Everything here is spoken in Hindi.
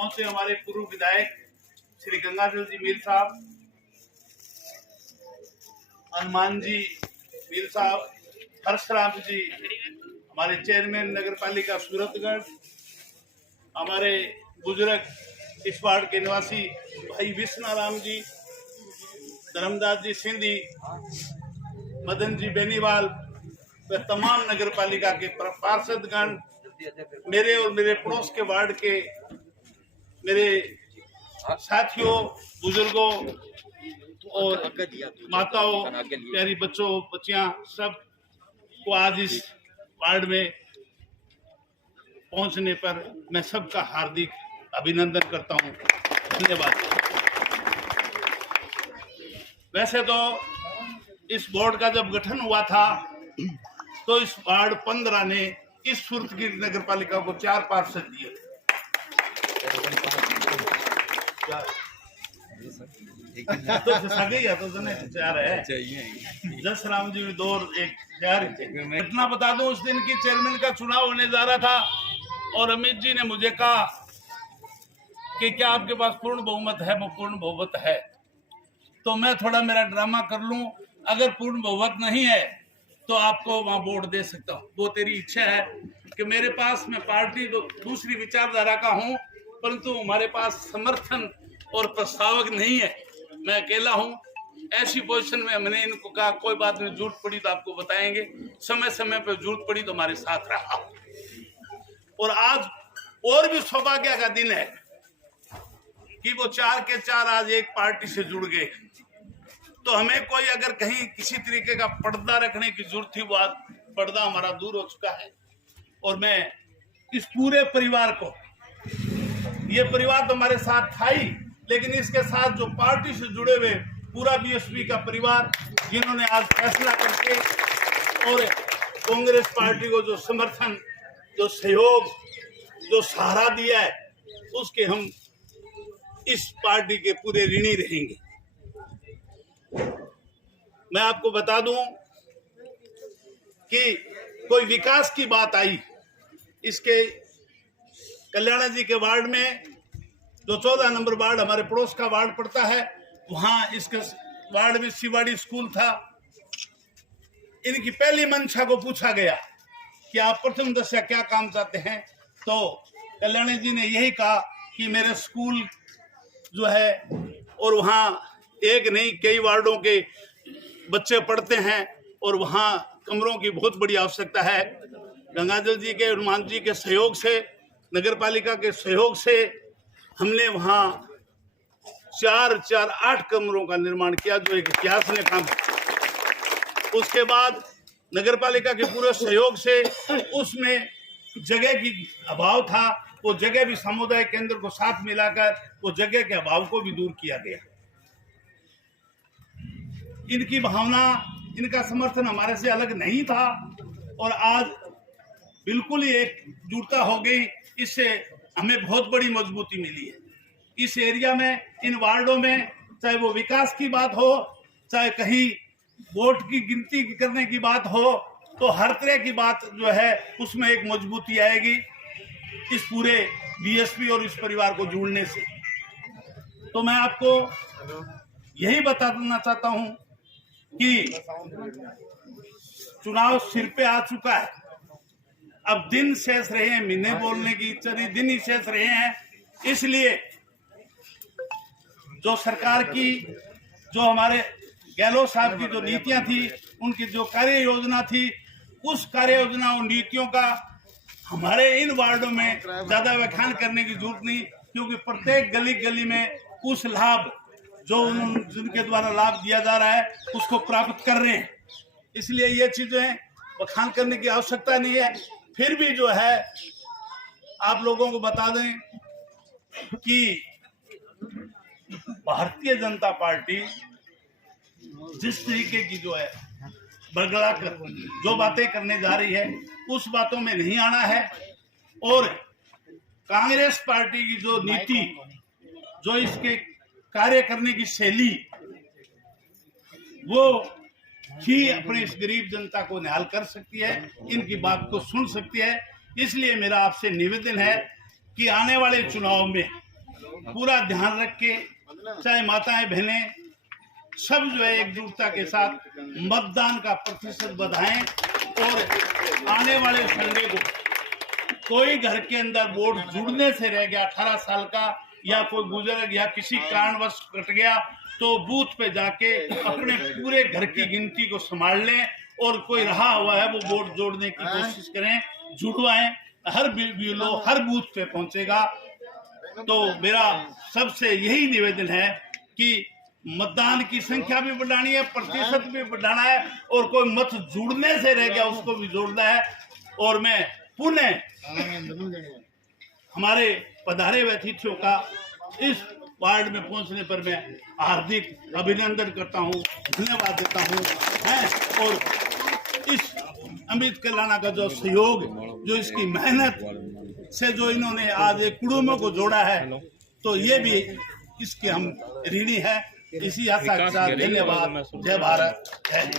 पहुंचे हमारे पूर्व विधायक श्री गंगाजल जी मीर साहब, हनुमान जी मीर साहब, हर्षराम जी हमारे चेयरमैन नगर पालिका सूरतगढ़, हमारे बुजुर्ग इस वार्ड के निवासी भाई विश्वनाराम जी, धर्मदास जी सिंधी, मदन जी बेनीवाल व तमाम नगर पालिका के पार्षदगण, मेरे और मेरे पड़ोस के वार्ड के मेरे साथियों, बुजुर्गों और माताओं, प्यारी बच्चों बच्चियां, सब को आज इस वार्ड में पहुंचने पर मैं सबका हार्दिक अभिनंदन करता हूं। धन्यवाद। वैसे तो इस बोर्ड का जब गठन हुआ था तो इस वार्ड 15 ने इस सूरतगढ़ नगर पालिका को 4 पार्षद दिए थे। तो चार है, जसराम जी में 2 और 1 4 घटना बता दूं, उस दिन की चेयरमैन का चुनाव होने जा रहा था और अमित जी ने मुझे कहा कि क्या आपके पास पूर्ण बहुमत है? वो पूर्ण बहुमत है तो मैं थोड़ा मेरा ड्रामा कर लूं, अगर पूर्ण बहुमत नहीं है तो आपको वहां वोट दे सकता हूं, वो तेरी इच्छा है। कि मेरे पास मैं पार्टी तो दूसरी विचारधारा का हूं, परंतु हमारे पास समर्थन और प्रस्तावक नहीं है, मैं अकेला हूं। ऐसी पोजीशन में मैंने इनको कहा कोई बात नहीं, जरूरत पड़ी तो आपको बताएंगे, समय समय पर जरूरत पड़ी तो हमारे साथ रहा। और आज और भी सौभाग्य का दिन है कि वो 4 के 4 आज एक पार्टी से जुड़ गए। तो हमें कोई अगर कहीं किसी तरीके का पर्दा रखने की जरूरत थी, वो आज पर्दा हमारा दूर हो चुका है। और मैं इस पूरे परिवार को, ये परिवार तो हमारे साथ था ही, लेकिन इसके साथ जो पार्टी से जुड़े हुए पूरा बीएसपी का परिवार, जिन्होंने आज फैसला करके और कांग्रेस पार्टी को जो समर्थन, जो सहयोग, जो सहारा दिया है, उसके हम इस पार्टी के पूरे ऋणी रहेंगे। मैं आपको बता दूं कि कोई विकास की बात आई, इसके कल्याणा जी के वार्ड में, जो 14 नंबर वार्ड हमारे पड़ोस का वार्ड पड़ता है, वहां इसके वार्ड में शिवाड़ी स्कूल था। इनकी पहली मंशा को पूछा गया कि आप प्रथम दशा क्या काम चाहते हैं, तो कल्याणी जी ने यही कहा कि मेरे स्कूल जो है, और वहाँ एक नहीं कई वार्डों के बच्चे पढ़ते हैं और वहाँ कमरों की बहुत बड़ी आवश्यकता है। गंगाजल जी के, हनुमान जी के सहयोग से, नगर पालिका के सहयोग से हमने वहाँ 4-8 कमरों का निर्माण किया, जो एक इतिहास ने काम। उसके बाद नगर पालिका के पूरे सहयोग से उसमें जगह की अभाव था, वो जगह भी समुदाय केंद्र को साथ मिलाकर वो जगह के अभाव को भी दूर किया गया। इनकी भावना, इनका समर्थन हमारे से अलग नहीं था और आज बिल्कुल ही एकजुटता हो गई। इससे हमें बहुत बड़ी मजबूती मिली है इस एरिया में, इन वार्डों में, चाहे वो विकास की बात हो, चाहे कहीं वोट की गिनती करने की बात हो, तो हर तरह की बात जो है उसमें एक मजबूती आएगी इस पूरे बीएसपी और इस परिवार को जुड़ने से। तो मैं आपको यही बताना चाहता हूं कि चुनाव सिर पे आ चुका है, अब दिन शेष रहे हैं, महीने बोलने की दिन ही शेष रहे हैं। इसलिए जो सरकार की, जो हमारे गहलोत साहब की जो नीतियां थी, उनकी जो कार्य योजना थी, उस कार्य योजना और नीतियों का हमारे इन वार्डों में ज्यादा व्याख्यान करने की जरूरत नहीं, क्योंकि प्रत्येक गली गली में उस लाभ जो जिनके द्वारा लाभ दिया जा रहा है उसको प्राप्त कर रहे हैं। इसलिए ये चीजें व्याख्यान करने की आवश्यकता नहीं है। फिर भी जो है आप लोगों को बता दें कि भारतीय जनता पार्टी जिस तरीके की जो है बरगला कर जो बातें करने जा रही है, उस बातों में नहीं आना है। और कांग्रेस पार्टी की जो नीति, जो इसके कार्य करने की शैली, वो ही अपने इस गरीब जनता को निहाल कर सकती है, इनकी बात को सुन सकती है। इसलिए मेरा आपसे निवेदन है कि आने वाले चुनाव में पूरा ध्यान रख के, चाहे माताएं बहनें सब जो है एकजुटता के साथ मतदान का प्रतिशत बढ़ाएं और आने वाले संडे को कोई घर के अंदर वोट जुड़ने से रह गया 18 साल का या कोई बुजुर्ग या किसी कारणवश कट गया तो बूथ पे जाके अपने पूरे घर की गिनती को संभाल लें और कोई रहा हुआ है वो वोट जोड़ने की कोशिश करें, जुड़वाएं। हर बीएलओ हर बूथ पे पहुंचेगा। तो मेरा सबसे यही निवेदन है कि मतदान की संख्या भी बढ़ानी है, प्रतिशत भी बढ़ाना है और कोई मत जुड़ने से रह गया उसको भी जोड़ना है। और मैं पुनः हमारे पधारे हुए अतिथियों का इस वार्ड में पहुंचने पर मैं हार्दिक अभिनंदन करता हूं, धन्यवाद देता हूं। और इस अमित कलाना का जो सहयोग, जो इसकी मेहनत से जो इन्होंने आज एक कुटुंबों को जोड़ा है, तो ये भी इसके हम ऋणी है। इसी आशा के साथ धन्यवाद। जय भारत, जय